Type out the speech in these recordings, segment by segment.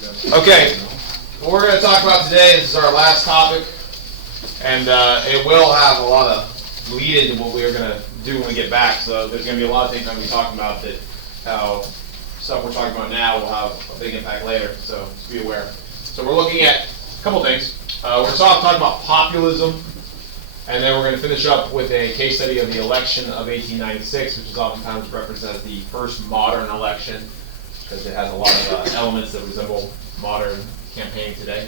Okay, what we're going to talk about today, this is our last topic, and it will have a lot of lead into what we're going to do when we get back. So there's going to be a lot of things I'm going to be talking about that how stuff we're talking about now will have a big impact later, so just be aware. So we're looking at a couple things. We're talking about populism, and then we're going to finish up with a case study of the election of 1896, which is oftentimes referenced as the first modern election, because it has a lot of elements that resemble modern campaigning today.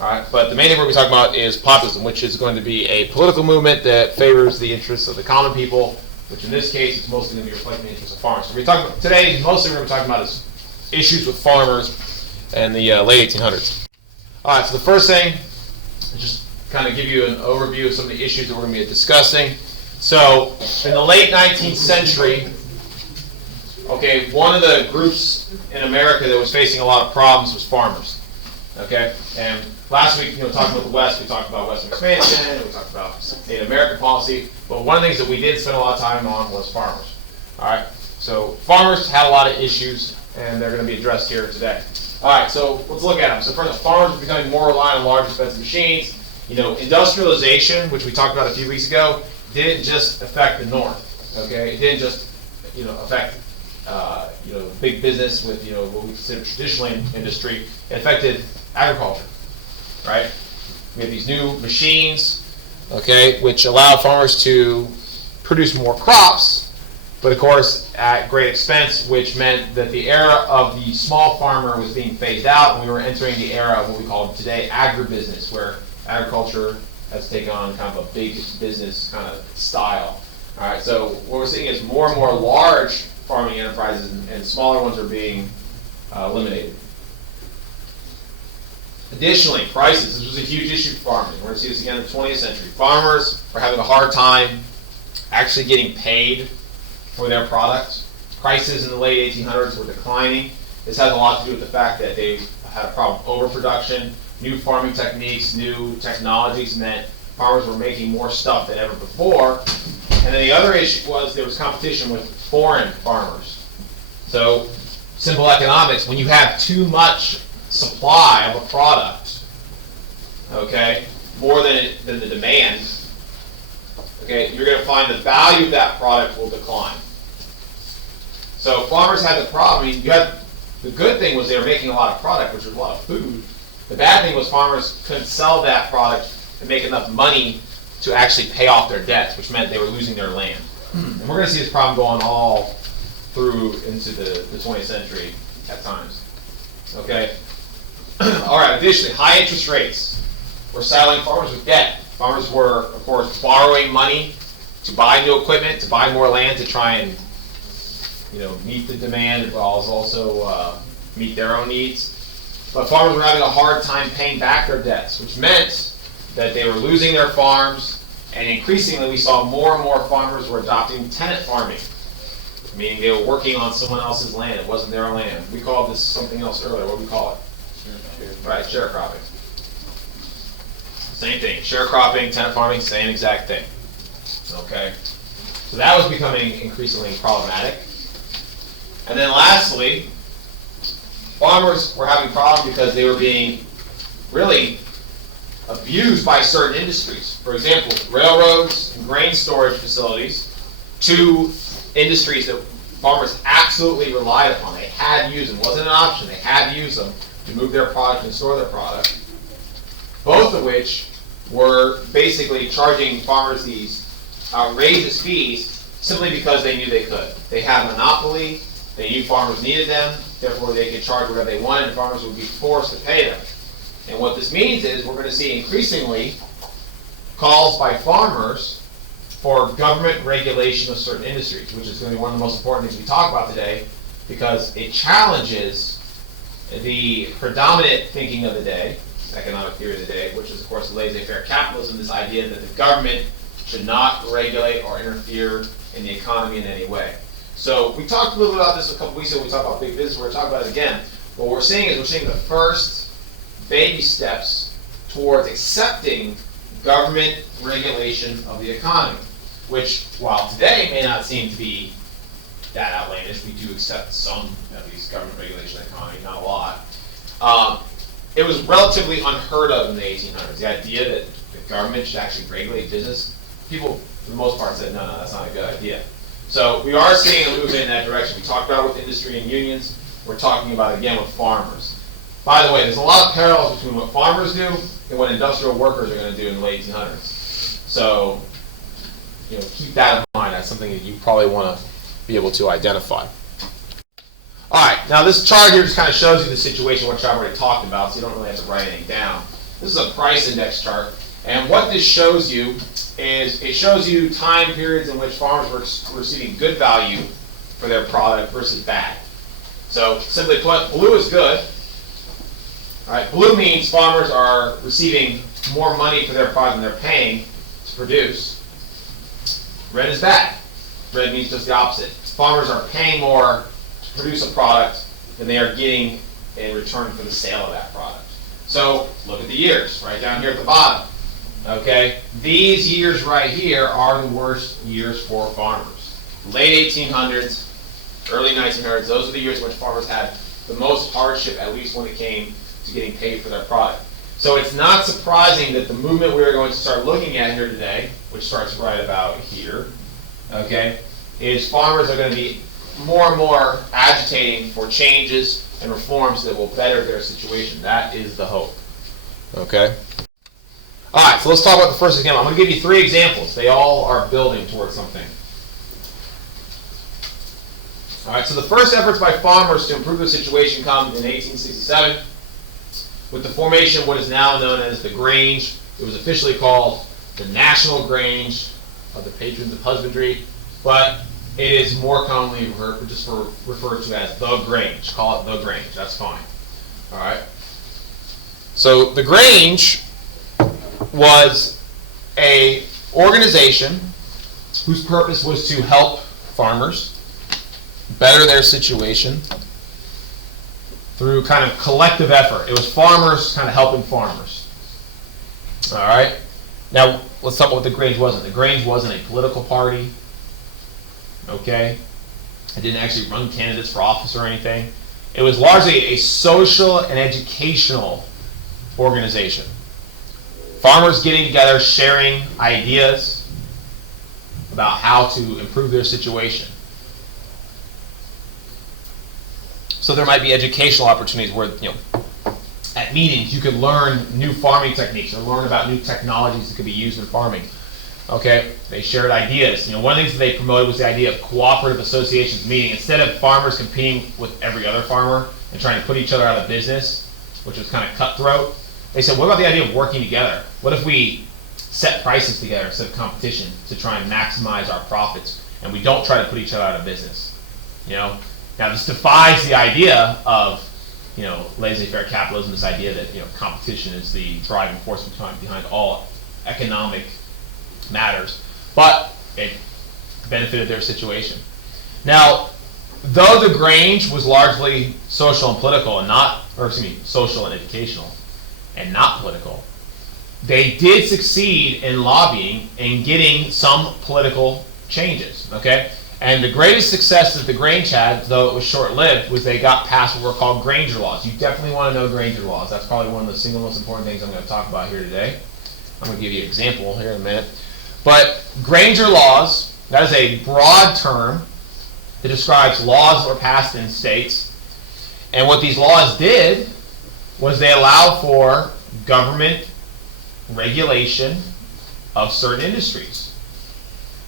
All right, but the main thing we're going to be talking about is populism, which is going to be a political movement that favors the interests of the common people, which in this case is mostly going to be reflecting the interests of farmers. So we're talking about today, mostly we're going to be talking about is issues with farmers in the late 1800s. All right, so the first thing is just kind of give you an overview of some of the issues that we're going to be discussing. So in the late 19th century, okay, one of the groups in America that was facing a lot of problems was farmers. Okay, and last week, talking about the West, we talked about Western expansion, we talked about Native American policy, but one of the things that we did spend a lot of time on was farmers. All right, so farmers had a lot of issues, and they're going to be addressed here today. All right, so let's look at them. So first, farmers are becoming more reliant on large, expensive machines. Industrialization, which we talked about a few weeks ago, didn't just affect the North. Okay, it didn't just affect big business with what we consider traditional industry. It affected agriculture, right? We have these new machines, okay, which allow farmers to produce more crops, but of course at great expense, which meant that the era of the small farmer was being phased out, and we were entering the era of what we call today agribusiness, where agriculture has taken on kind of a big business kind of style. All right, so what we're seeing is more and more large farming enterprises and smaller ones are being eliminated. Additionally, prices. This was a huge issue for farmers. We're going to see this again in the 20th century. Farmers were having a hard time actually getting paid for their products. Prices in the late 1800s were declining. This has a lot to do with the fact that they had a problem with overproduction. New farming techniques, new technologies meant farmers were making more stuff than ever before. And then the other issue was there was competition with foreign farmers. So, simple economics, when you have too much supply of a product, okay, more than the demand, okay, you're going to find the value of that product will decline. So farmers had the problem. The good thing was they were making a lot of product, which was a lot of food. The bad thing was farmers couldn't sell that product and make enough money to actually pay off their debts, which meant they were losing their land. And we're going to see this problem going all through into the 20th century at times. Okay? All right, additionally, high interest rates were saddling farmers with debt. Farmers were, of course, borrowing money to buy new equipment, to buy more land, to try and meet the demand, but also meet their own needs. But farmers were having a hard time paying back their debts, which meant that they were losing their farms, and increasingly we saw more and more farmers were adopting tenant farming, meaning they were working on someone else's land. It wasn't their land. We called this something else earlier. What do we call it? Right, sharecropping. Same thing. Sharecropping, tenant farming, same exact thing. Okay? So that was becoming increasingly problematic. And then lastly, farmers were having problems because they were being really abused by certain industries. For example, railroads and grain storage facilities, two industries that farmers absolutely relied upon. They had to use them. It wasn't an option. They had to use them to move their product and store their product. Both of which were basically charging farmers these outrageous fees simply because they knew they could. They had a monopoly. They knew farmers needed them. Therefore, they could charge whatever they wanted, and farmers would be forced to pay them. And what this means is we're going to see increasingly calls by farmers for government regulation of certain industries, which is going to be one of the most important things we talk about today, because it challenges the predominant thinking of the day, economic theory of the day, which is, of course, laissez-faire capitalism, this idea that the government should not regulate or interfere in the economy in any way. So we talked a little bit about this a couple weeks ago. We talked about big business. We're going to talk about it again. What we're seeing is we're seeing the first baby steps towards accepting government regulation of the economy, which, while today may not seem to be that outlandish, we do accept some, at least, government regulation of the economy, not a lot. It was relatively unheard of in the 1800s. The idea that the government should actually regulate business, people, for the most part, said, no, that's not a good idea. So we are seeing a movement in that direction. We talked about it with industry and unions. We're talking about it again with farmers. By the way, there's a lot of parallels between what farmers do and what industrial workers are going to do in the late 1800s. So, keep that in mind. That's something that you probably want to be able to identify. All right, now this chart here just kind of shows you the situation which I've already talked about, so you don't really have to write anything down. This is a price index chart, and what this shows you is it shows you time periods in which farmers were receiving good value for their product versus bad. So simply put, blue is good. All right, blue means farmers are receiving more money for their product than they're paying to produce. Red is bad. Red means just the opposite. Farmers are paying more to produce a product than they are getting in return for the sale of that product. So look at the years right down here at the bottom. Okay, these years right here are the worst years for farmers. Late 1800s, early 1900s, those are the years in which farmers had the most hardship, at least when it came to getting paid for their product. So it's not surprising that the movement we're going to start looking at here today, which starts right about here, okay, is farmers are going to be more and more agitating for changes and reforms that will better their situation. That is the hope. Okay? All right, so let's talk about the first example. I'm going to give you 3 examples. They all are building towards something. All right, so the first efforts by farmers to improve the situation come in 1867 with the formation of what is now known as the Grange. It was officially called the National Grange of the Patrons of Husbandry, but it is more commonly referred to as the Grange. Call it the Grange. That's fine. All right. So the Grange was an organization whose purpose was to help farmers better their situation through kind of collective effort. It was farmers kind of helping farmers. All right. Now let's talk about what the Grange wasn't. The Grange wasn't a political party. Okay. It didn't actually run candidates for office or anything. It was largely a social and educational organization. Farmers getting together, sharing ideas about how to improve their situation. So there might be educational opportunities where, at meetings you could learn new farming techniques or learn about new technologies that could be used in farming. Okay, they shared ideas. One of the things that they promoted was the idea of cooperative associations meeting. Instead of farmers competing with every other farmer and trying to put each other out of business, which was kind of cutthroat, they said, what about the idea of working together? What if we set prices together instead of competition to try and maximize our profits, and we don't try to put each other out of business? Now this defies the idea of laissez-faire capitalism, this idea that competition is the driving force behind all economic matters, but it benefited their situation. Now, though the Grange was largely social and political social and educational and not political, they did succeed in lobbying and getting some political changes, okay? And the greatest success that the Grange had, though it was short-lived, was they got past what were called Granger Laws. You definitely want to know Granger Laws. That's probably one of the single most important things I'm going to talk about here today. I'm going to give you an example here in a minute. But Granger Laws, that is a broad term that describes laws that were passed in states. And what these laws did was they allowed for government regulation of certain industries,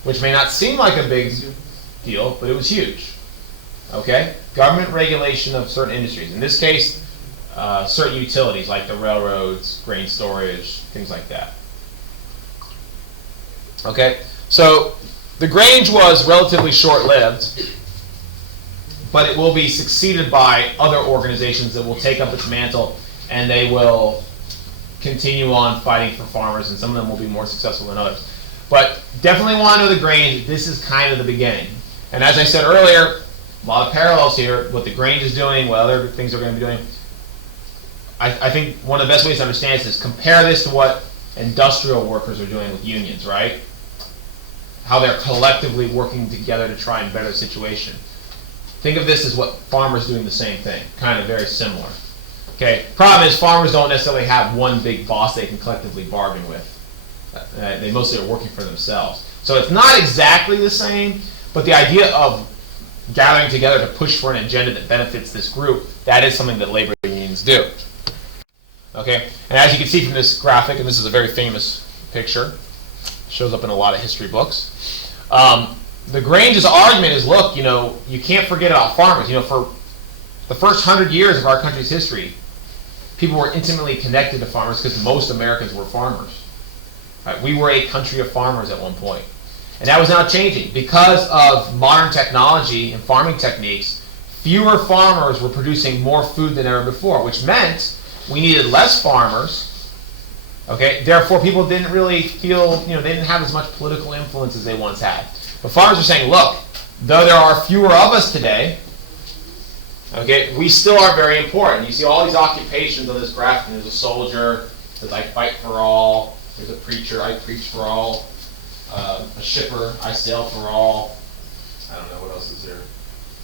which may not seem like a big deal, but it was huge. Okay? Government regulation of certain industries. In this case, certain utilities like the railroads, grain storage, things like that. Okay? So the Grange was relatively short-lived, but it will be succeeded by other organizations that will take up its mantle, and they will continue on fighting for farmers, and some of them will be more successful than others. But definitely want to know the Grange. This is kind of the beginning. And as I said earlier, a lot of parallels here, what the Grange is doing, what other things are going to be doing. I think one of the best ways to understand this is compare this to what industrial workers are doing with unions, right? How they're collectively working together to try and better the situation. Think of this as what farmers doing the same thing, kind of very similar. Okay. Problem is, farmers don't necessarily have one big boss they can collectively bargain with. They mostly are working for themselves. So it's not exactly the same, but the idea of gathering together to push for an agenda that benefits this group, that is something that labor unions do. Okay, and as you can see from this graphic, and this is a very famous picture, shows up in a lot of history books. The Grange's argument is, look, you can't forget about farmers. For the first 100 years of our country's history, people were intimately connected to farmers because most Americans were farmers. Right? We were a country of farmers at one point. And that was now changing. Because of modern technology and farming techniques, fewer farmers were producing more food than ever before, which meant we needed less farmers. Okay? Therefore, people didn't really feel, they didn't have as much political influence as they once had. But farmers are saying, look, though there are fewer of us today, okay, we still are very important. You see all these occupations on this graph. There's a soldier, says I fight for all. There's a preacher, I preach for all. A shipper, I sail for all. I don't know, what else is there?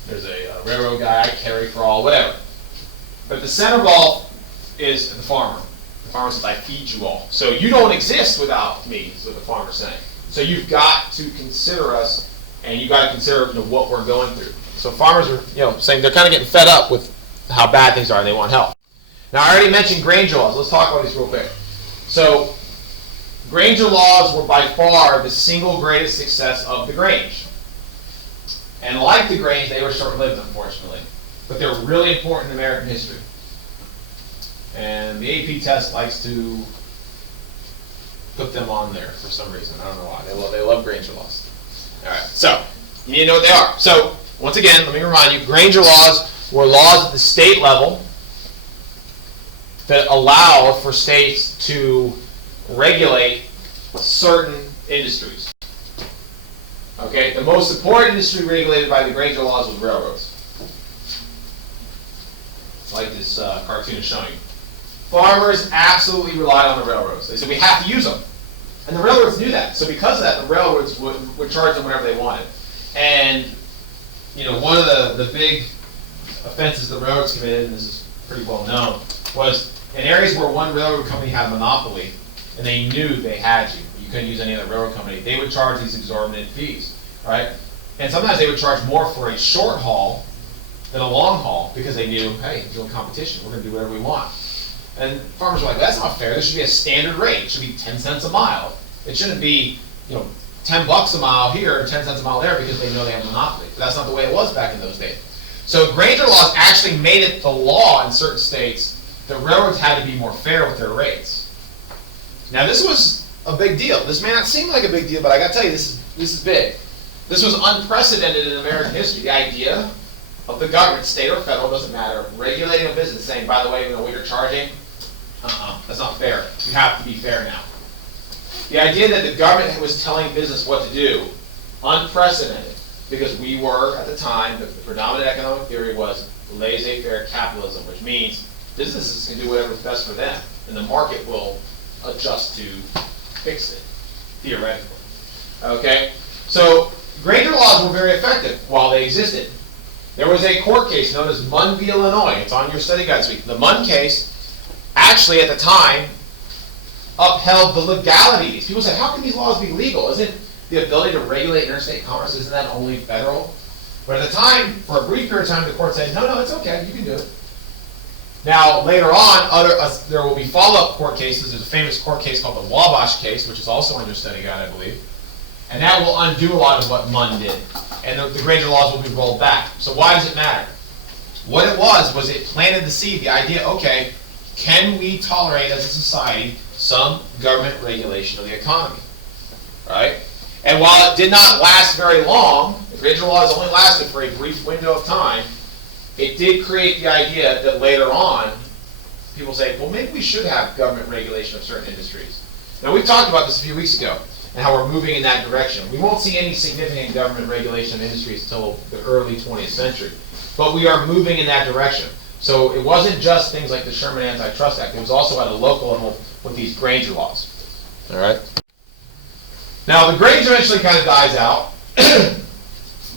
There's a railroad guy, I carry for all, whatever. But the center of all is the farmer. The farmer says, I feed you all. So you don't exist without me, is what the farmer's saying. So you've got to consider us, and you've got to consider what we're going through. So farmers are saying they're kind of getting fed up with how bad things are, and they want help. Now I already mentioned Granger Laws. Let's talk about these real quick. So Granger Laws were by far the single greatest success of the Grange. And like the Grange, they were short-lived, unfortunately. But they're really important in American history. And the AP test likes to put them on there for some reason. I don't know why. They love Granger Laws. All right, so you need to know what they are. So once again, let me remind you, Granger Laws were laws at the state level that allowed for states to regulate certain industries. Okay, the most important industry regulated by the Granger Laws was railroads. Like this cartoon is showing you. Farmers absolutely relied on the railroads. They said, we have to use them. And the railroads knew that. So because of that, the railroads would charge them whatever they wanted. And one of the big offenses the railroads committed, and this is pretty well known, was in areas where one railroad company had a monopoly, and they knew they had you couldn't use any other railroad company, they would charge these exorbitant fees, right? And sometimes they would charge more for a short haul than a long haul because they knew, hey, we're doing competition, we're going to do whatever we want. And farmers were like, that's not fair. There should be a standard rate. It should be 10 cents a mile. It shouldn't be, $10 a mile here, 10 cents a mile there because they know they have a monopoly. But that's not the way it was back in those days. So Granger Laws actually made it the law in certain states that railroads had to be more fair with their rates. Now this was a big deal. This may not seem like a big deal, but I got to tell you, this is big. This was unprecedented in American history. The idea of the government, state or federal, doesn't matter, regulating a business, saying, by the way, what you're charging, that's not fair. You have to be fair now. The idea that the government was telling business what to do, unprecedented, because we were, at the time, the predominant economic theory was laissez-faire capitalism, which means businesses can do whatever's best for them, and the market will adjust to fix it, theoretically. Okay? So, Granger Laws were very effective while they existed. There was a court case known as Munn v. Illinois. It's on your study guide this week. The Munn case actually, at the time, upheld the legalities. People said, how can these laws be legal? Isn't the ability to regulate interstate commerce, isn't that only federal? But at the time, for a brief period of time, the court said, no, it's okay, you can do it. Now, later on, there will be follow-up court cases. There's a famous court case called the Wabash case, which is also on your study guide, I believe. And that will undo a lot of what Munn did. And the Granger Laws will be rolled back. So why does it matter? What it was it planted the seed, the idea, okay, can we tolerate as a society some government regulation of the economy? Right? And while it did not last very long, the Granger Laws only lasted for a brief window of time, it did create the idea that later on, people say, well, maybe we should have government regulation of certain industries. Now, we talked about this a few weeks ago, and how we're moving in that direction. We won't see any significant government regulation of industries until the early 20th century, but we are moving in that direction. So it wasn't just things like the Sherman Antitrust Act, it was also at a local level with these Granger Laws. All right? Now, the Grange eventually kind of dies out,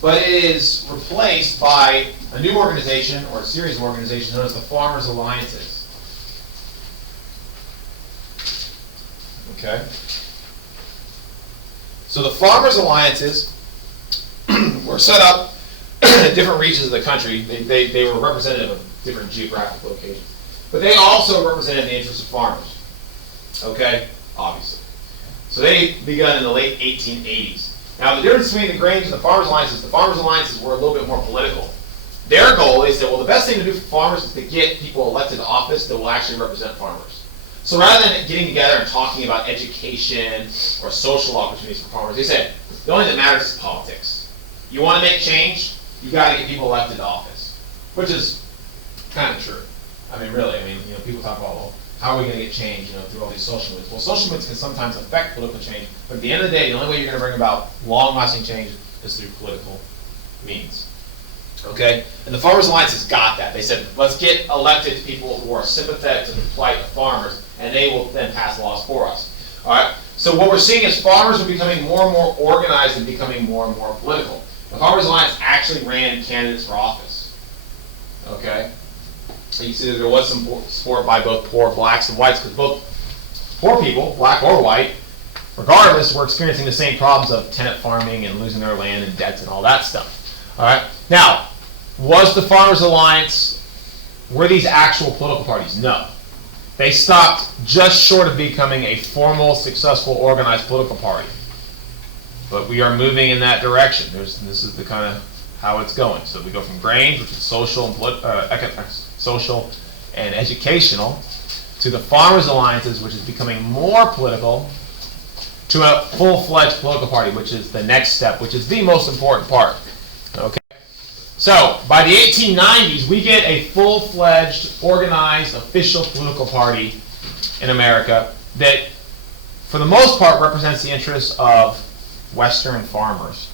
but it is replaced by a new organization, or a series of organizations known as the Farmers Alliances. Okay? So the farmers' alliances were set up in different regions of the country. They were representative of different geographic locations. But they also represented the interests of farmers. Okay? Obviously. So they began in the late 1880s. Now the difference between the Granger and the farmers' alliances were a little bit more political. Their goal, they said, well, the best thing to do for farmers is to get people elected to office that will actually represent farmers. So rather than getting together and talking about education or social opportunities for farmers, they said, the only thing that matters is politics. You want to make change, you got to get people elected to office, which is kind of true. I mean, really, people talk about, well, how are we going to get change, through all these social movements? Well, social movements can sometimes affect political change, but at the end of the day, the only way you're going to bring about long-lasting change is through political means. Okay? And the Farmers Alliances got that. They said, let's get elected people who are sympathetic to the plight of farmers, and they will then pass laws for us. All right? So what we're seeing is farmers are becoming more and more organized and becoming more and more political. The Farmers Alliance actually ran candidates for office. Okay? So you see that there was some support by both poor blacks and whites, because both poor people, black or white, regardless, were experiencing the same problems of tenant farming and losing their land and debts and all that stuff. All right? Now, was the Farmers Alliance, were these actual political parties? No. They stopped just short of becoming a formal, successful, organized political party. But we are moving in that direction. This is the kind of how it's going. So we go from Granger, which is social and educational, to the Farmers Alliances, which is becoming more political, to a full-fledged political party, which is the next step, which is the most important part. Okay. So by the 1890s, we get a full-fledged, organized, official political party in America that, for the most part, represents the interests of Western farmers.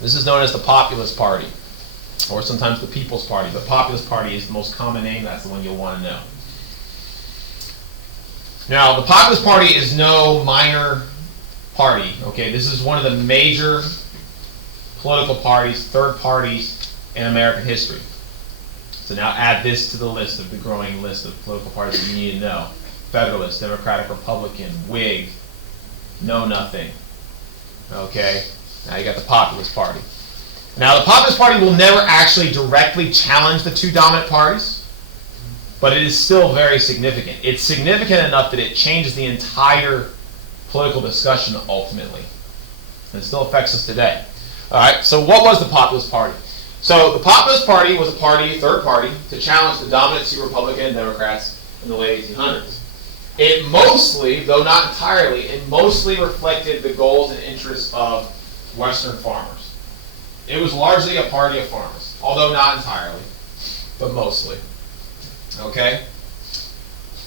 This is known as the Populist Party, or sometimes the People's Party. The Populist Party is the most common name. That's the one you'll want to know. Now, the Populist Party is no minor party. Okay, this is one of the major political parties, third parties in American history. So now add this to the list of the growing list of political parties that you need to know. Federalist, Democratic, Republican, Whig, Know Nothing. Okay, now you got the Populist Party. Now the Populist Party will never actually directly challenge the two dominant parties, but it is still very significant. It's significant enough that it changes the entire political discussion ultimately. And it still affects us today. All right, so what was the Populist Party? So the Populist Party was a party, third party, to challenge the dominant two Republican Democrats in the late 1800s. It mostly, though not entirely, it mostly reflected the goals and interests of Western farmers. It was largely a party of farmers, although not entirely, but mostly. Okay?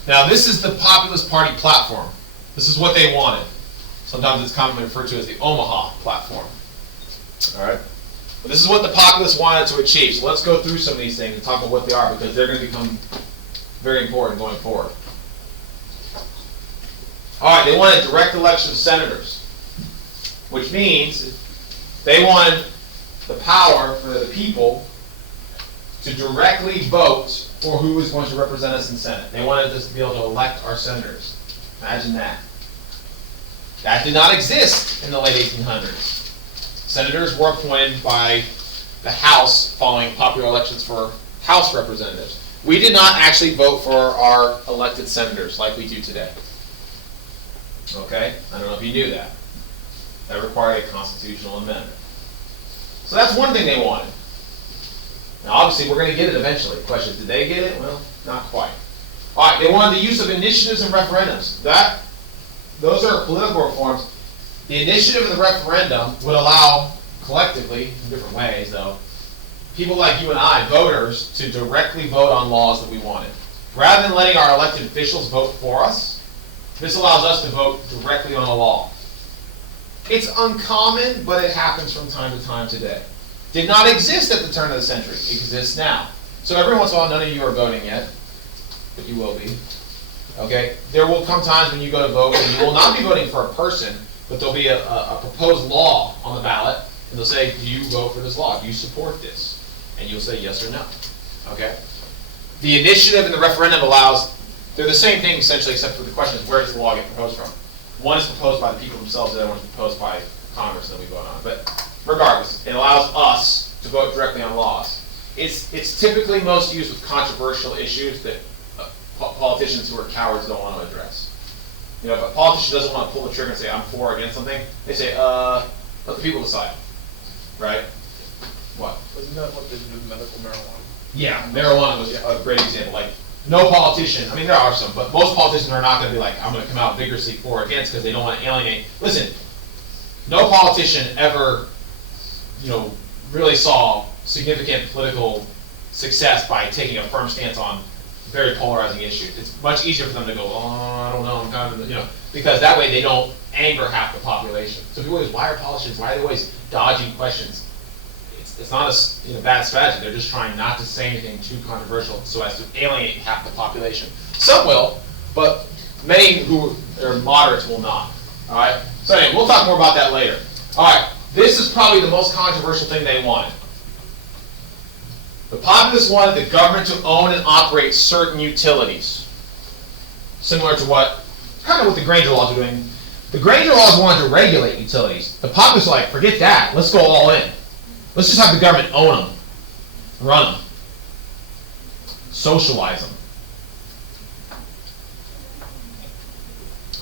Now this is the Populist Party platform. This is what they wanted. Sometimes it's commonly referred to as the Omaha platform. All right? But this is what the Populists wanted to achieve. So let's go through some of these things and talk about what they are, because they're going to become very important going forward. All right, they wanted direct election of senators, which means they wanted the power for the people to directly vote for who is going to represent us in Senate. They wanted us to be able to elect our senators. Imagine that. That did not exist in the late 1800s. Senators were appointed by the House following popular elections for House representatives. We did not actually vote for our elected senators like we do today. Okay? I don't know if you knew that. That required a constitutional amendment. So that's one thing they wanted. Now obviously we're going to get it eventually. The question is, did they get it? Well, not quite. All right, they wanted the use of initiatives and referendums. Those are political reforms. The initiative of the referendum would allow, collectively, in different ways though, people like you and I, voters, to directly vote on laws that we wanted. Rather than letting our elected officials vote for us, this allows us to vote directly on a law. It's uncommon, but it happens from time to time today. Did not exist at the turn of the century. It exists now. So every once in a while, none of you are voting yet, but you will be. Okay? There will come times when you go to vote and you will not be voting for a person, but there'll be a proposed law on the ballot, and they'll say, do you vote for this law? Do you support this? And you'll say yes or no. Okay? The initiative in the referendum allows They're the same thing essentially, except for the question is where does the law get proposed from? One is proposed by the people themselves, the other one is proposed by Congress, and then we vote on it. But regardless, it allows us to vote directly on laws. It's typically most used with controversial issues that politicians who are cowards don't want to address. You know, if a politician doesn't want to pull the trigger and say, I'm for or against something, they say, let the people decide. Right? What? Wasn't that what they did with medical marijuana? Yeah, marijuana was a great example. Like, no politician, I mean, there are some, but most politicians are not going to be like, I'm going to come out vigorously for or against because they don't want to alienate. Listen, no politician ever, you know, really saw significant political success by taking a firm stance on very polarizing issues. It's much easier for them to go, oh, I don't know, I'm kind of, you know, because that way they don't anger half the population. So people always, why are politicians, why are they always dodging questions? It's not a bad strategy. They're just trying not to say anything too controversial so as to alienate half the population. Some will, but many who are moderates will not. All right. So anyway, we'll talk more about that later. All right. This is probably the most controversial thing they wanted. The populists wanted the government to own and operate certain utilities, similar to what the Granger Laws are doing. The Granger Laws wanted to regulate utilities. The populists were like, forget that. Let's go all in. Let's just have the government own them, run them, socialize them.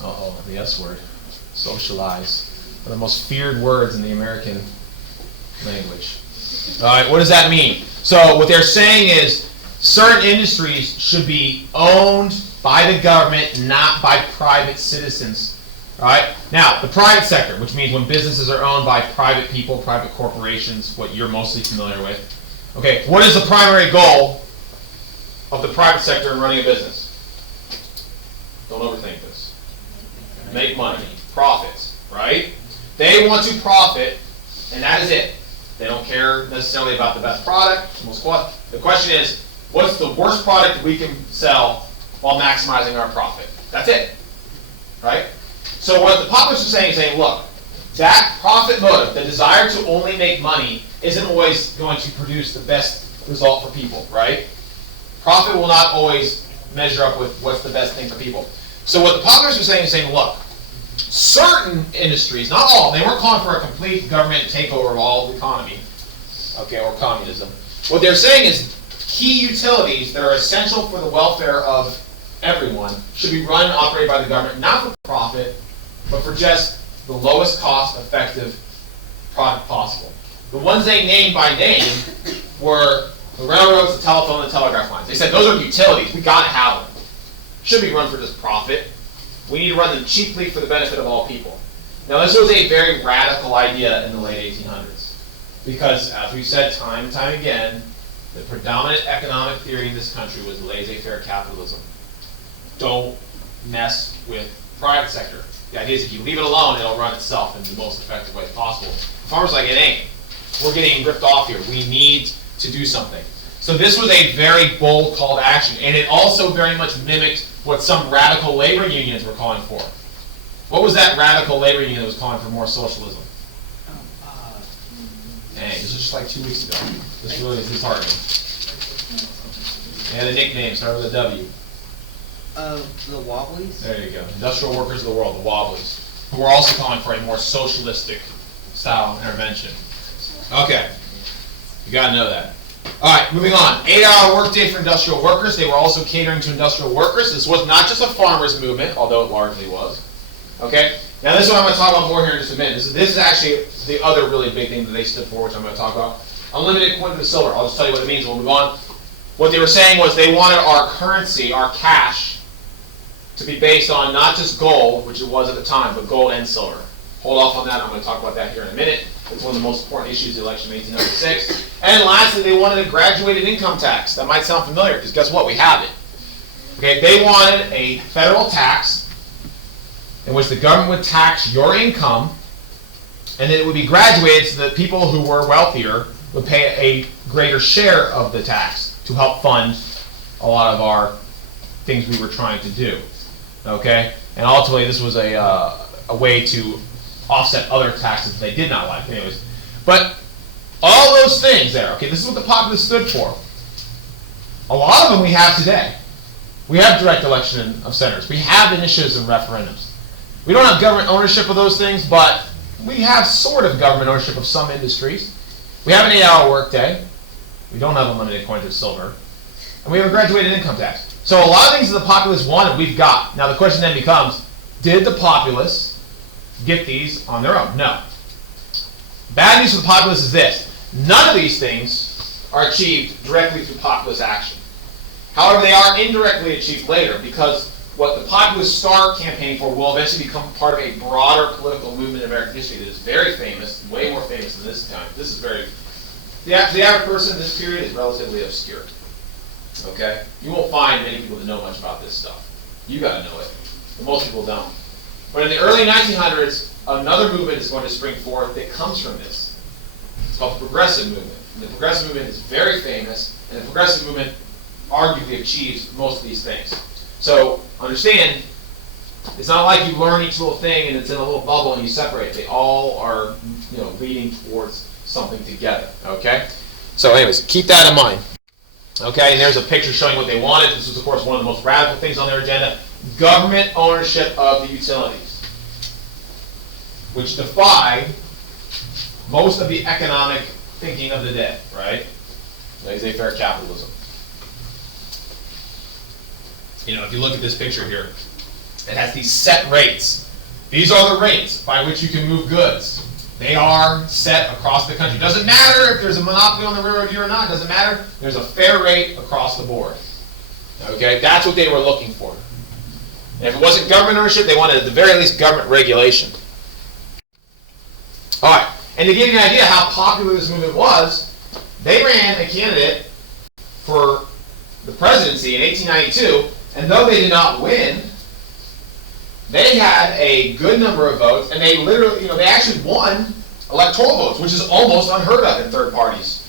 Uh-oh, the S word. Socialize. One of the most feared words in the American language. All right, what does that mean? So what they're saying is certain industries should be owned by the government, not by private citizens. All right? Now, the private sector, which means when businesses are owned by private people, private corporations, what you're mostly familiar with. Okay, what is the primary goal of the private sector in running a business? Don't overthink this. Make money. Profits, right? They want to profit, and that is it. They don't care necessarily about the best product. The question is, what's the worst product we can sell while maximizing our profit? That's it, right? So what the populists are saying, look, that profit motive, the desire to only make money, isn't always going to produce the best result for people, right? Profit will not always measure up with what's the best thing for people. So what the populists are saying, look, certain industries, not all, they weren't calling for a complete government takeover of all the economy, okay, or communism. What they're saying is key utilities that are essential for the welfare of everyone should be run and operated by the government, not for profit, but for just the lowest cost effective product possible. The ones they named by name were the railroads, the telephone, and the telegraph lines. They said those are utilities. We got to have them. Should be run for just profit. We need to run them cheaply for the benefit of all people. Now, this was a very radical idea in the late 1800s because, as we've said time and time again, the predominant economic theory in this country was laissez-faire capitalism. Don't mess with private sector. The idea is if you leave it alone, it'll run itself in the most effective way possible. Farmers like, it ain't. We're getting ripped off here. We need to do something. So this was a very bold call to action, and it also very much mimicked what some radical labor unions were calling for. What was that radical labor union that was calling for more socialism? Dang, this was just like 2 weeks ago. This really is disheartening. And the nickname started with a W. The Wobblies? There you go. Industrial workers of the world, the Wobblies, who were also calling for a more socialistic style intervention. Okay. You gotta know that. All right, moving on. 8-hour workday for industrial workers. They were also catering to industrial workers. This was not just a farmers' movement, although it largely was. Okay? Now this is what I'm going to talk about more here in just a minute. This is actually the other really big thing that they stood for, which I'm going to talk about. Unlimited quantity of silver. I'll just tell you what it means and we'll move on. What they were saying was they wanted our currency, our cash, to be based on not just gold, which it was at the time, but gold and silver. Hold off on that. I'm going to talk about that here in a minute. It's one of the most important issues of the election of 1896. And lastly, they wanted a graduated income tax. That might sound familiar, because guess what? We have it. Okay, they wanted a federal tax in which the government would tax your income, and then it would be graduated so that people who were wealthier would pay a greater share of the tax to help fund a lot of our things we were trying to do. Okay? And ultimately, this was a way to offset other taxes that they did not like. Anyways, but all those things there, okay, this is what the populists stood for. A lot of them we have today. We have direct election of senators. We have initiatives and referendums. We don't have government ownership of those things, but we have sort of government ownership of some industries. We have an 8-hour workday. We don't have unlimited coins of silver. And we have a graduated income tax. So a lot of things that the populists wanted, we've got. Now the question then becomes, did the populists get these on their own? No. Bad news for the populists is this. None of these things are achieved directly through populist action. However, they are indirectly achieved later, because what the populists start campaigning for will eventually become part of a broader political movement in American history that is very famous, way more famous than this time. This is very, the average person in this period is relatively obscure. Okay? You won't find many people that know much about this stuff. You gotta know it. But most people don't. But in the early 1900s, another movement is going to spring forth that comes from this. It's called the Progressive Movement. And the Progressive Movement is very famous, and the Progressive Movement arguably achieves most of these things. So understand, it's not like you learn each little thing and it's in a little bubble and you separate. They all are, leading towards something together. Okay? So anyways, keep that in mind. Okay, and there's a picture showing what they wanted. This was, of course, one of the most radical things on their agenda. Government ownership of the utilities, which defied most of the economic thinking of the day, right? Laissez-faire capitalism. If you look at this picture here, it has these set rates. These are the rates by which you can move goods. They are set across the country. Doesn't matter if there's a monopoly on the railroad here or not. Doesn't matter. There's a fair rate across the board. Okay, that's what they were looking for. And if it wasn't government ownership, they wanted at the very least government regulation. All right, and to give you an idea how popular this movement was, they ran a candidate for the presidency in 1892, and though they did not win, they had a good number of votes, and they literally, they actually won electoral votes, which is almost unheard of in third parties,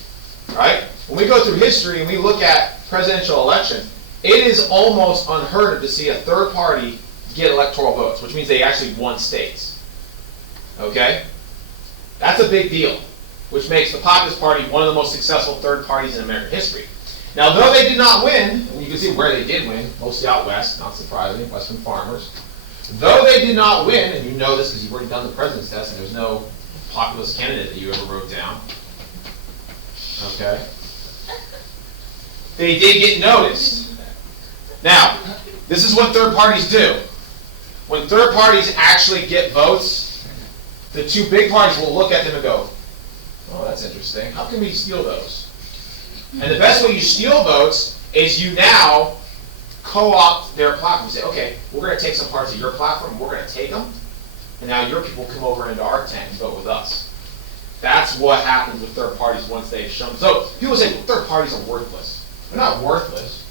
right? When we go through history and we look at presidential elections, it is almost unheard of to see a third party get electoral votes, which means they actually won states, okay? That's a big deal, which makes the Populist Party one of the most successful third parties in American history. Now, though they did not win, and you can see where they did win, mostly out west, not surprising, western farmers. Though they did not win, and you know this because you've already done the president's test, and there's no populist candidate that you ever wrote down. Okay? They did get noticed. Now, this is what third parties do. When third parties actually get votes, the two big parties will look at them and go, oh, that's interesting. How can we steal those? And the best way you steal votes is you now co-opt their platform. You say, okay, we're going to take some parts of your platform, we're going to take them, and now your people come over into our tent and vote with us. That's what happens with third parties once they've shown. So people say, well, third parties are worthless. They're not worthless.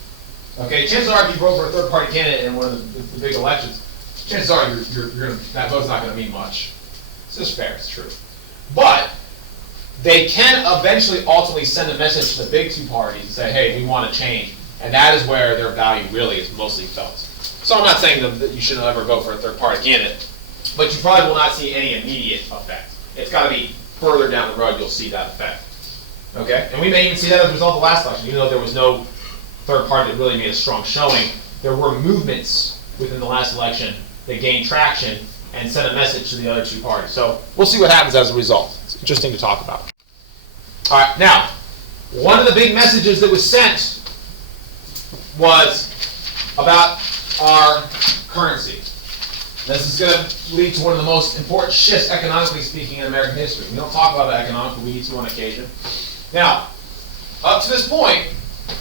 Okay, chances are if you vote for a third party candidate in one of the big elections, chances are that vote's not going to mean much. It's just fair, it's true. But they can eventually ultimately send a message to the big two parties and say, hey, we want to change. And that is where their value really is mostly felt. So I'm not saying that you shouldn't ever vote for a third party candidate, but you probably will not see any immediate effect. It's got to be further down the road you'll see that effect. Okay? And we may even see that as a result of the last election. Even though there was no third party that really made a strong showing, there were movements within the last election that gained traction and sent a message to the other two parties. So we'll see what happens as a result. It's interesting to talk about. All right, now, one of the big messages that was sent was about our currency. This is going to lead to one of the most important shifts, economically speaking, in American history. We don't talk about it economically, we need to on occasion. Now, up to this point,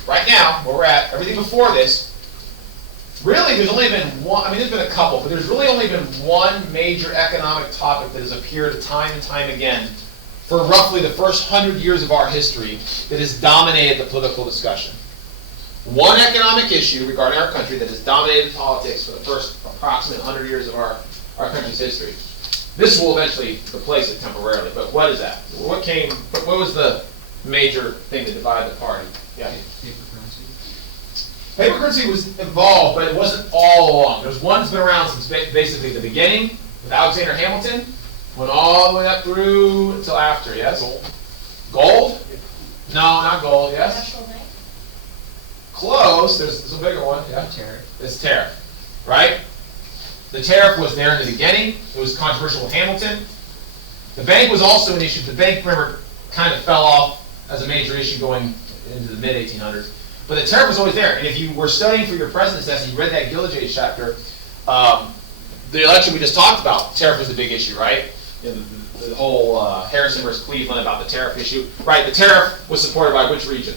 right now, where we're at, everything before this, really there's only been one, there's been a couple, but there's really only been one major economic topic that has appeared time and time again for roughly the first 100 years of our history that has dominated the political discussion. One economic issue regarding our country that has dominated politics for the first approximately 100 years of our country's history. This will eventually replace it temporarily, but what is that? What was the major thing that divided the party? Yeah. Paper currency. Paper currency was involved, but it wasn't all along. There's one that's been around since basically the beginning with Alexander Hamilton, went all the way up through until after, yes? Gold? No, not gold, yes? Close. There's a bigger one. Yeah. Tariff. It's tariff, right? The tariff was there in the beginning. It was controversial with Hamilton. The bank was also an issue. The bank, remember, kind of fell off as a major issue going into the mid-1800s. But the tariff was always there. And if you were studying for your president's test and you read that Gilded Age chapter, the election we just talked about, tariff was the big issue, right? You know, the whole Harrison versus Cleveland about the tariff issue. Right, the tariff was supported by which region?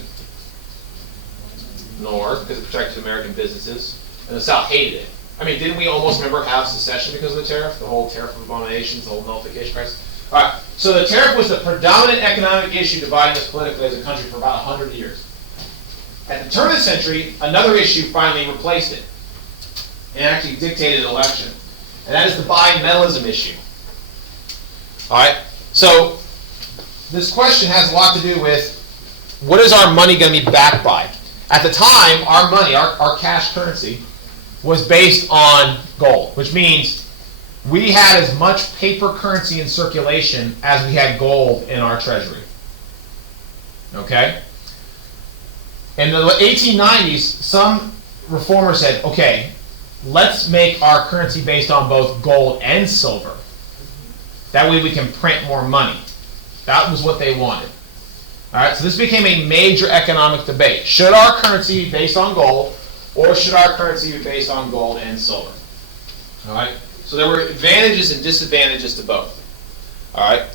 North, because it protected American businesses. And the South hated it. I mean, didn't we almost, remember, have secession because of the tariff? The whole tariff of abominations, the whole nullification crisis. All right, so the tariff was the predominant economic issue dividing us politically as a country for about 100 years. At the turn of the century, another issue finally replaced it and actually dictated an election. And that is the bimetallism issue. All right, so this question has a lot to do with what is our money going to be backed by? At the time, our money, our cash currency, was based on gold, which means we had as much paper currency in circulation as we had gold in our treasury. Okay? In the 1890s, some reformers said, okay, let's make our currency based on both gold and silver. That way we can print more money. That was what they wanted. All right, so this became a major economic debate. Should our currency be based on gold, or should our currency be based on gold and silver? All right, so there were advantages and disadvantages to both. All right,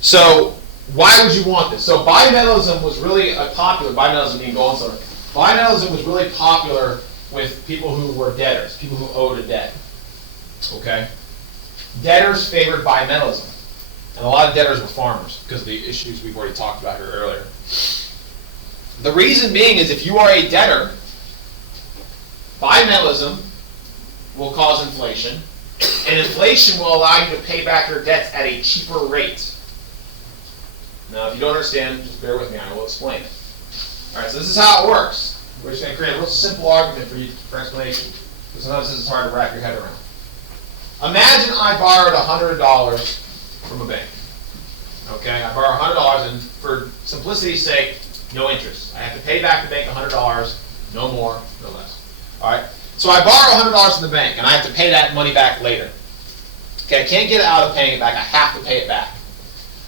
so why would you want this? So bimetallism was really popular, bimetallism being gold and silver. Bimetallism was really popular with people who were debtors, people who owed a debt. Okay? Debtors favored bimetallism. And a lot of debtors were farmers because of the issues we've already talked about here earlier. The reason being is if you are a debtor, bimetallism will cause inflation, and inflation will allow you to pay back your debts at a cheaper rate. Now, if you don't understand, just bear with me, I will explain it. All right, so this is how it works. We're just going to create a real simple argument for you for explanation. Because sometimes this is hard to wrap your head around. Imagine I borrowed $100 from a bank. Okay, I borrow $100, and for simplicity's sake, no interest. I have to pay back the bank $100, no more, no less. All right, so I borrow $100 from the bank, and I have to pay that money back later. Okay, I can't get out of paying it back. I have to pay it back.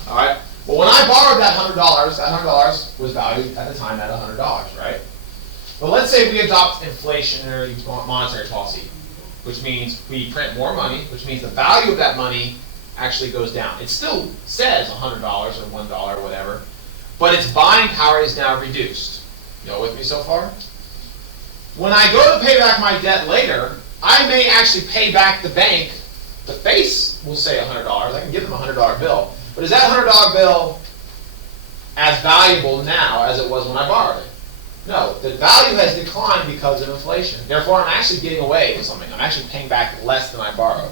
All right. Well, when I borrowed that $100 was valued at the time at $100, right? But let's say we adopt inflationary monetary policy, which means we print more money, which means the value of that money actually goes down. It still says $100 or $1 or whatever, but its buying power is now reduced. You all with me so far? When I go to pay back my debt later, I may actually pay back the bank. The face will say $100. I can give them a $100 bill. But is that $100 bill as valuable now as it was when I borrowed it? No, the value has declined because of inflation. Therefore, I'm actually getting away with something. I'm actually paying back less than I borrowed.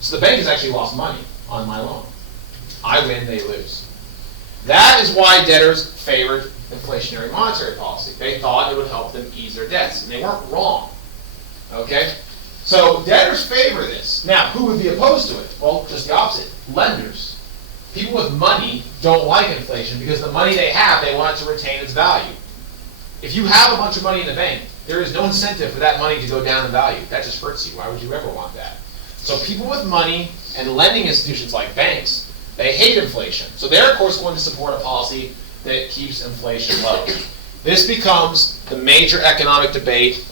So the bank has actually lost money on my loan. I win, they lose. That is why debtors favored inflationary monetary policy. They thought it would help them ease their debts, and they weren't wrong. Okay? So debtors favor this. Now, who would be opposed to it? Well, just the opposite. Lenders. People with money don't like inflation because the money they have, they want it to retain its value. If you have a bunch of money in the bank, there is no incentive for that money to go down in value. That just hurts you. Why would you ever want that? So people with money and lending institutions like banks, they hate inflation. So they're, of course, going to support a policy that keeps inflation low. This becomes the major economic debate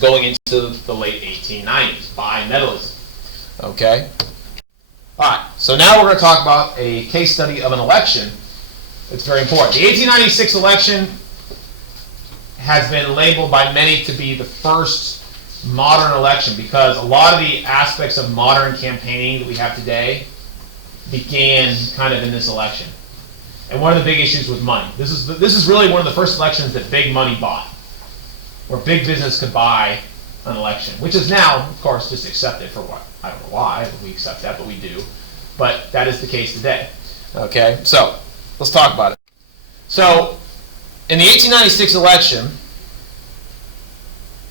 going into the late 1890s, bimetallism. Okay? All right, so now we're going to talk about a case study of an election that's very important. The 1896 election has been labeled by many to be the first modern election because a lot of the aspects of modern campaigning that we have today began kind of in this election. And one of the big issues was money. This is really one of the first elections that big money bought, where big business could buy an election, which is now, of course, just accepted for what? I don't know why we accept that, but we do. But that is the case today. Okay, so let's talk about it. So in the 1896 election,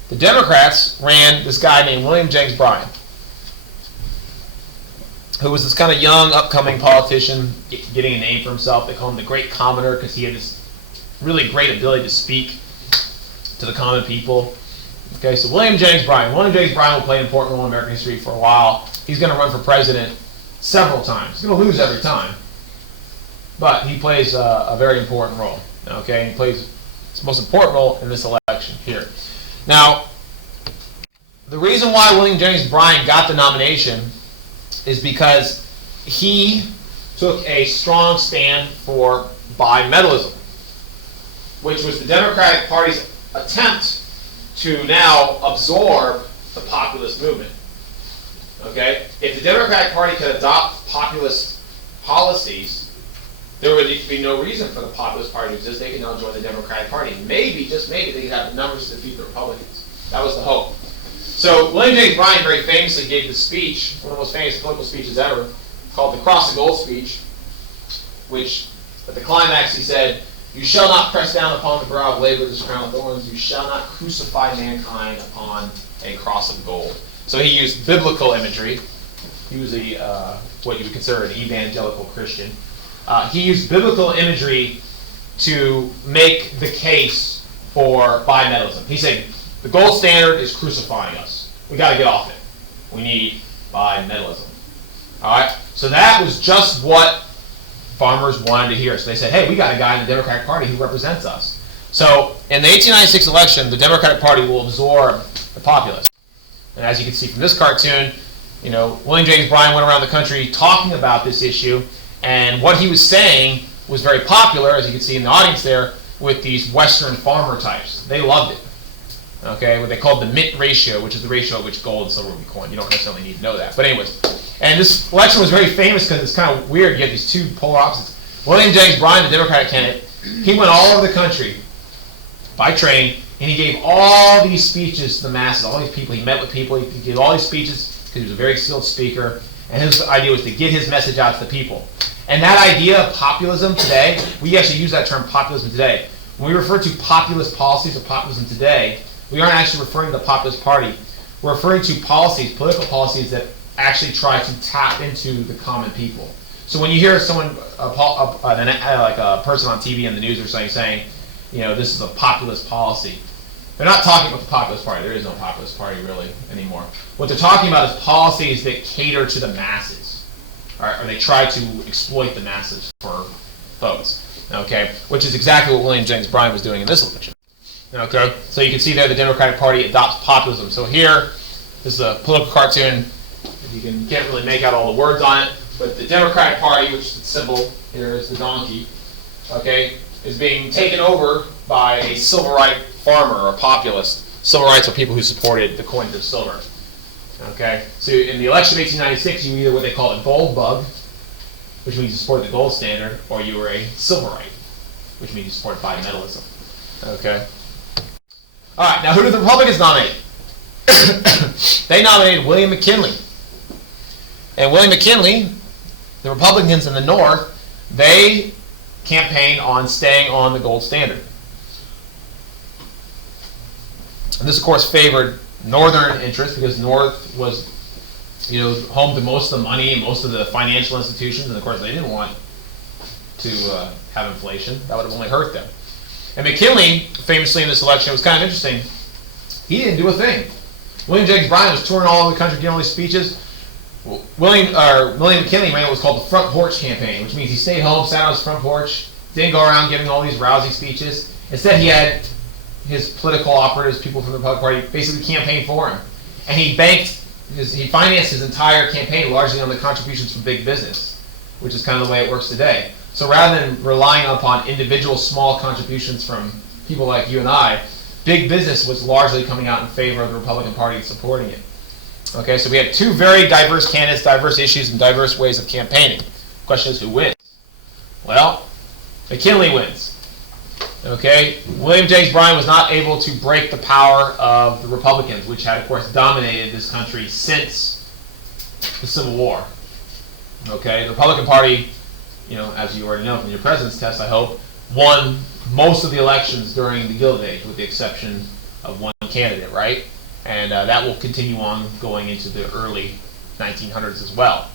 the Democrats ran this guy named William Jennings Bryan, who was this kind of young, upcoming politician getting a name for himself. They call him the Great Commoner because he had this really great ability to speak to the common people. Okay, so William Jennings Bryan. William Jennings Bryan will play an important role in American history for a while. He's going to run for president several times. He's going to lose every time, but he plays a very important role. Okay, he plays his most important role in this election here. Now, the reason why William Jennings Bryan got the nomination is because he took a strong stand for bimetallism, which was the Democratic Party's attempt to now absorb the populist movement. Okay? If the Democratic Party could adopt populist policies, there would be no reason for the Populist Party to exist. They could now join the Democratic Party. Maybe, just maybe, they could have the numbers to defeat the Republicans. That was the hope. So William Jennings Bryan very famously gave this speech, one of the most famous political speeches ever, called the Cross the Gold speech, which at the climax he said, "You shall not press down upon the brow of labor this crown of thorns. You shall not crucify mankind upon a cross of gold." So he used biblical imagery. He was what you would consider an evangelical Christian. He used biblical imagery to make the case for bimetallism. He said, the gold standard is crucifying us. We got to get off it. We need bimetallism. All right? So that was just what farmers wanted to hear. So they said, hey, we got a guy in the Democratic Party who represents us. So in the 1896 election, the Democratic Party will absorb the populace. And as you can see from this cartoon, William Jennings Bryan went around the country talking about this issue, and what he was saying was very popular, as you can see in the audience there, with these Western farmer types. They loved it. Okay, what they called the mint ratio, which is the ratio at which gold and silver will be coined. You don't necessarily need to know that. But anyways, and this election was very famous because it's kind of weird. You have these two polar opposites. William Jennings Bryan, the Democratic candidate, he went all over the country by train, and he gave all these speeches to the masses, all these people. He met with people. He gave all these speeches because he was a very skilled speaker, and his idea was to get his message out to the people. And that idea of populism today, we actually use that term populism today. When we refer to populist policies or populism today, we aren't actually referring to the Populist Party. We're referring to policies, political policies that actually try to tap into the common people. So when you hear someone, like a person on TV and the news or something saying, this is a populist policy, they're not talking about the Populist Party. There is no Populist Party really anymore. What they're talking about is policies that cater to the masses, or they try to exploit the masses for votes. Okay, which is exactly what William Jennings Bryan was doing in this election. Okay, so you can see there the Democratic Party adopts populism. So here is a political cartoon. Can't really make out all the words on it, but the Democratic Party, which the symbol here is the donkey, okay, is being taken over by a civil right farmer or a populist. Civil rights are people who supported the coins of silver. Okay, so in the election of 1896, you were either what they called a gold bug, which means you supported the gold standard, or you were a silverite, which means you supported bimetallism. Okay. All right, now who did the Republicans nominate? They nominated William McKinley. And William McKinley, the Republicans in the North, they campaigned on staying on the gold standard. And this, of course, favored Northern interests because North was, home to most of the money and most of the financial institutions, and of course they didn't want to have inflation. That would have only hurt them. And McKinley, famously in this election, it was kind of interesting. He didn't do a thing. William Jennings Bryan was touring all over the country, giving all these speeches. William McKinley ran what was called the front porch campaign, which means he stayed home, sat on his front porch, didn't go around giving all these rousing speeches. Instead, he had his political operatives, people from the Republican Party, basically campaign for him. And he financed his entire campaign largely on the contributions from big business, which is kind of the way it works today. So rather than relying upon individual small contributions from people like you and I, big business was largely coming out in favor of the Republican Party and supporting it. Okay, so we had two very diverse candidates, diverse issues, and diverse ways of campaigning. The question is, who wins? Well, McKinley wins. Okay, William Jennings Bryan was not able to break the power of the Republicans, which had, of course, dominated this country since the Civil War. Okay, the Republican Party, as you already know from your president's test, I hope, won most of the elections during the Gilded Age, with the exception of one candidate, right? And that will continue on going into the early 1900s as well.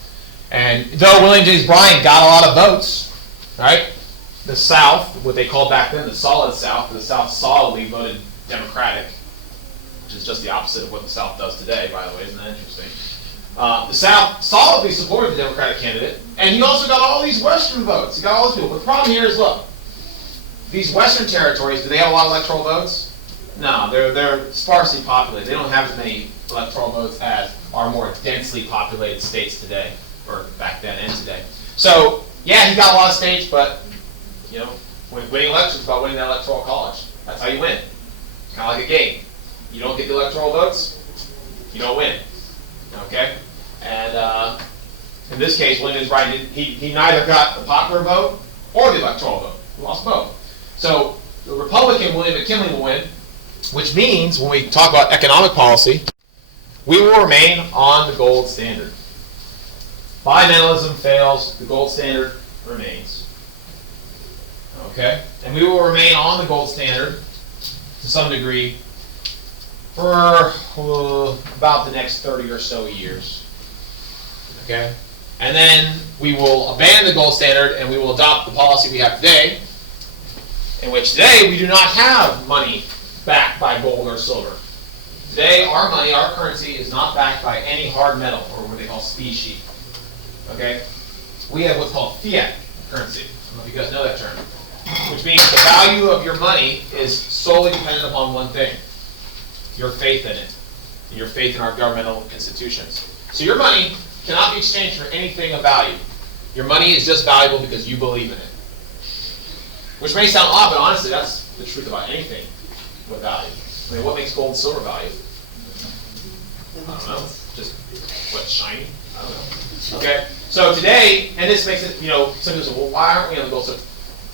And though William Jennings Bryan got a lot of votes, right? The South, what they called back then the Solid South, the South solidly voted democratic, which is just the opposite of what the South does today, by the way. Isn't that interesting? The South solidly supported the Democratic candidate, and he also got all these Western votes. He got all these people. But the problem here is, look, these Western territories, do they have a lot of electoral votes? No, they're sparsely populated. They don't have as many electoral votes as our more densely populated states today, or back then and today. So, yeah, he got a lot of states, but, you know, winning elections is about winning the electoral college. That's how you win. Kind of like a game. You don't get the electoral votes, you don't win. Okay? And in this case, Lyndon Bryan, he neither got the popular vote or the electoral vote. He lost both. So the Republican William McKinley will win, which means when we talk about economic policy, we will remain on the gold standard. Bimetallism fails, the gold standard remains. Okay? And we will remain on the gold standard to some degree for about the next 30 or so years. Okay? And then we will abandon the gold standard and we will adopt the policy we have today, in which today we do not have money backed by gold or silver. Today, our money, our currency, is not backed by any hard metal, or what they call specie. Okay? We have what's called fiat currency. I don't know if you guys know that term. Which means the value of your money is solely dependent upon one thing: your faith in it, and your faith in our governmental institutions. So your money cannot be exchanged for anything of value. Your money is just valuable because you believe in it. Which may sound odd, but honestly, that's the truth about anything with value. I mean, what makes gold and silver value? I don't know. Just what's shiny? I don't know. Okay? So today, and this makes it, you know, some people say, well, why aren't we on the gold silver?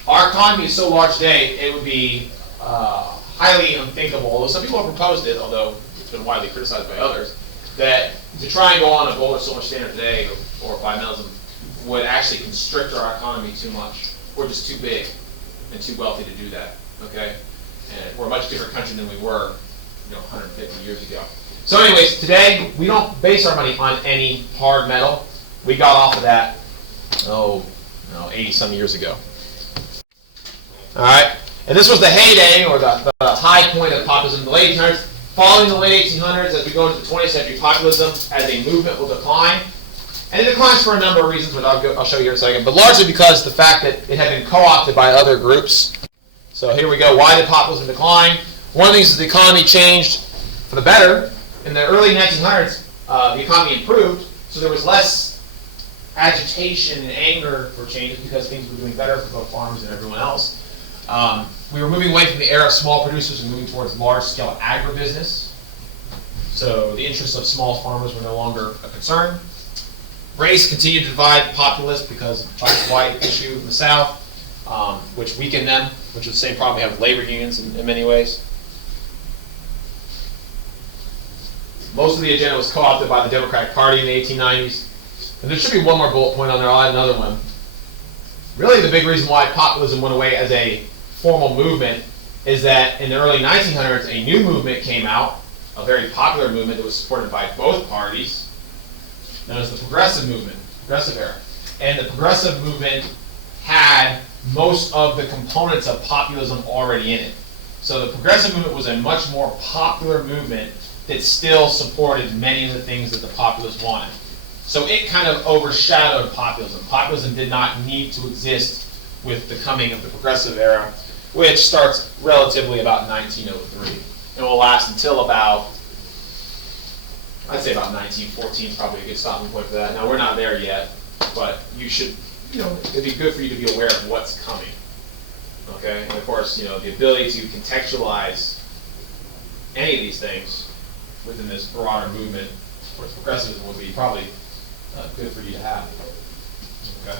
Our economy is so large today, it would be highly unthinkable, although some people have proposed it, although it's been widely criticized by others, that to try and go on a gold or silver standard today, or bimetallism, would actually constrict our economy too much. We're just too big and too wealthy to do that, okay? And we're a much different country than we were, 150 years ago. So anyways, today, we don't base our money on any hard metal. We got off of that, 80-some years ago. All right, and this was the heyday, or the high point of populism in the late 1800s. Following the late 1800s, as we go into the 20th century, populism as a movement will decline. And it declines for a number of reasons, but I'll show you here in a second. But largely because the fact that it had been co-opted by other groups. So here we go. Why did populism decline? One of the things is the economy changed for the better. In the early 1900s, the economy improved, so there was less agitation and anger for changes because things were doing better for both farmers and everyone else. We were moving away from the era of small producers and moving towards large-scale agribusiness. So the interests of small farmers were no longer a concern. Race continued to divide populists because of the black-white issue in the South, which weakened them, which was the same problem we have with labor unions in many ways. Most of the agenda was co-opted by the Democratic Party in the 1890s. And there should be one more bullet point on there. I'll add another one. Really, the big reason why populism went away as a formal movement is that in the early 1900s, a new movement came out, a very popular movement that was supported by both parties, known as the Progressive Movement, Progressive Era. And the Progressive Movement had most of the components of populism already in it. So the Progressive Movement was a much more popular movement that still supported many of the things that the populists wanted. So it kind of overshadowed populism. Populism did not need to exist with the coming of the Progressive Era, which starts relatively about 1903 and will last until about, I'd say about 1914 is probably a good stopping point for that. Now, we're not there yet, but you should, it'd be good for you to be aware of what's coming. Okay? And of course, the ability to contextualize any of these things within this broader movement towards progressivism would be probably good for you to have. Okay?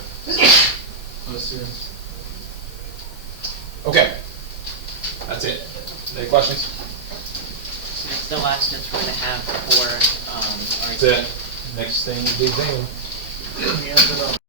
Okay. That's it. Any questions? That's the last that's we're going to have for our... That's it. Next thing is the exam.